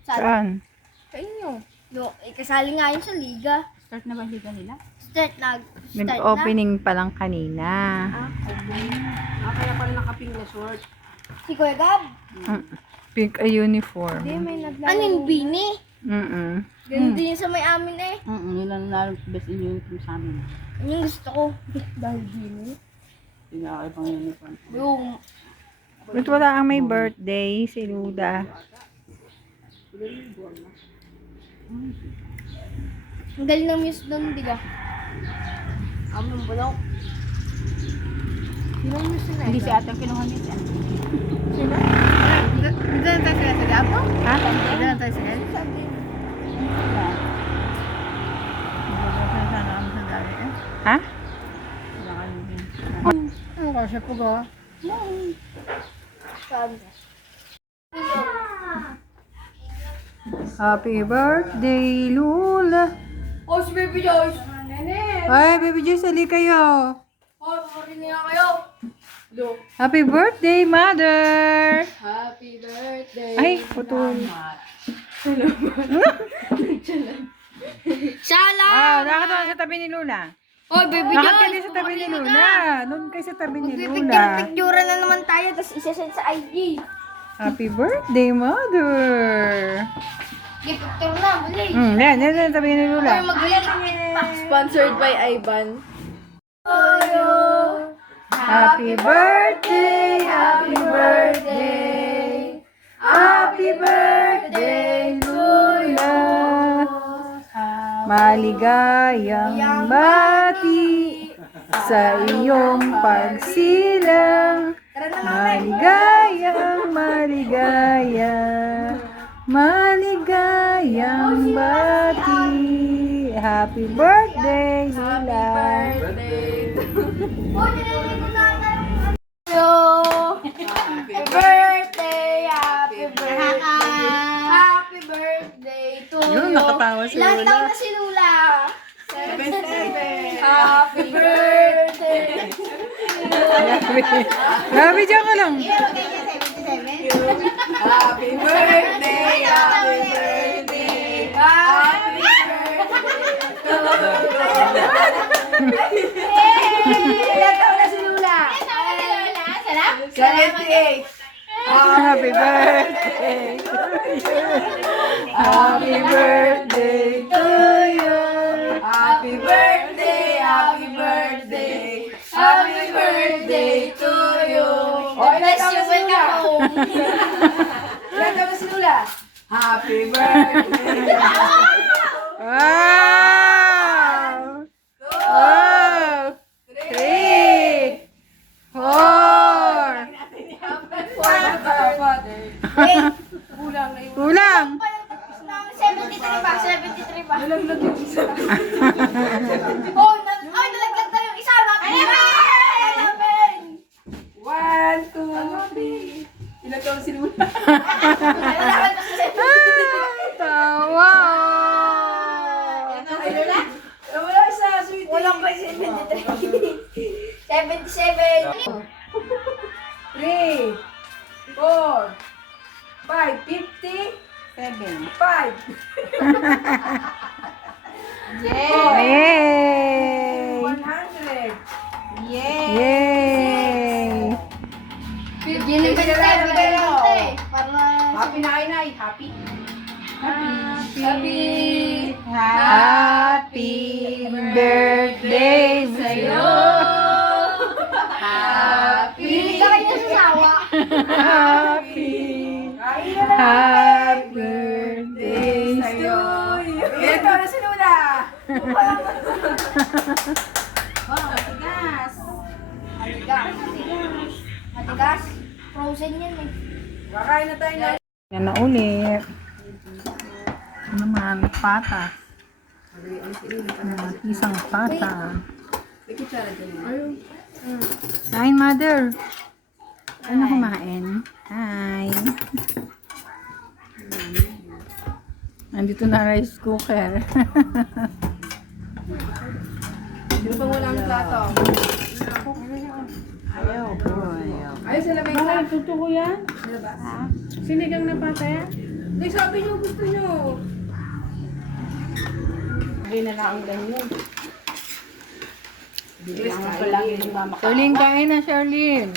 Saan? Sa inyo. No, kasali nga yun sa liga. Start na ba ang liga nila? Start na. Nag-opening pa lang kanina. Kaya pala nakaping na short. Si Kuya Gab. Pink a uniform. May naglalaro. Ano yung bini? Ganun din yung sa may amin eh. Yun ang nalang best in uniform sa amin. Yun yung gusto ko. Dahil bini. Yung nakakipang uniform. Yung Ba't wala ang may birthday si Luda? ang galing ng music doon, di ba? Among bulok. Sino ang music na Hindi si ate ang kinuha niya siya. Sino? Dito na tayo sa Gapo? Ha? Dito na tayo sa Ha? Ano ka siya po ga? Sabi ka. Happy birthday, Lula! Oh, si Baby Joyce! Ay, Baby Joyce, sali kayo! Oh, pamarinig nga kayo! Happy birthday, Mother! Happy birthday! Ay, putol. Sala! Nakakatawa sa tabi ni Lula. Oh, Baby Bakit Joyce! ka din sa tabi ni Lula? Doon kayo sa tabi ni Lula. Pipicture-picture na naman tayo, tapos isa-send sa IG. Happy birthday, Mother! Picture na, muli. Yan sa tabi ni Lula. Ay, mag-iikit pa. Sponsored by Ivan. Happy birthday, happy birthday, happy birthday, Lula. Maligayang bati sa iyong pagsilang. Maligayang, maligayang bati. Happy birthday, Lula. Happy birthday, happy birthday, happy birthday to you. Yun, nakatawa si Ilan Lula. taon na si Lula? 77. Happy birthday. Grabe, dyan ka lang. Happy birthday! Happy birthday! Happy Ilan taon na si Lula? 78! Happy birthday to you. Happy birthday to you. Happy birthday! Happy birthday! Happy birthday to you! Oh, ilan taon na si Lula? Ilan taon na si Lula? Happy birthday! Wow! Oh! 3, 4. Kulang. 73 pa, 73 pa. Nalaglag yung isa. Oh, nalaglag na yung isa. Namin! 1, 2, 3. Ilan taon na si Lula? Nalaglag pa sa 73. Tawa. Ay, Lula? Wala isa, sweetie. Walang pa 73. 77. 3, 4, 5, 50, 5. Yay! 100. Yay! Bigyan para Happy na kayo, Nay. Happy. Happy birthday sa'yo! Pili ka kayo sa sawa. Happy, Kain na lang. happy birthday Sa'yo. Ilan taon na si Lula? Matigas. Frozen yan eh. Kakain na tayo na. Yan na ulit. Ano naman, pata. Isang pata. May kutsara dyan. Kain, mother. Ano kumain? Hi. Nandito na rice cooker. Sino pang walang plato? Ayaw, boy. Ayos na lamay sa. Tuto ko yan? Ano ba? Sinigang na pata yan? Hindi, sabi niyo gusto niyo. Hindi na lang ang ganyan. Hindi na nga pala yung mama ka. Charlene, kain na, Charlene.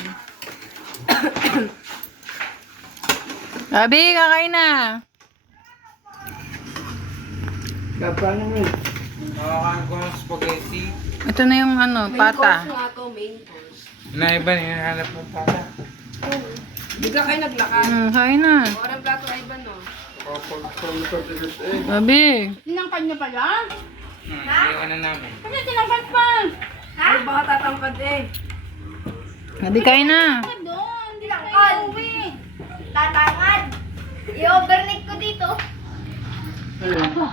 Abi, kakain na. Nakakain ko ng spaghetti. Ito na yung ano, pata. Nga to, main course. Inaiba, hinahanap mo pala. Bigla kayo naglakad. Kain na. Orang plato ay ba, no? Abi. Tinangkad niya pala? Iwan na namin. Ano tinangkad pa? Ay, baka tatangkad eh. Abi, kain na. Doon, hindi na Tinangkad. kayo uwi. Tatangad. I-overnight ko dito. Aba,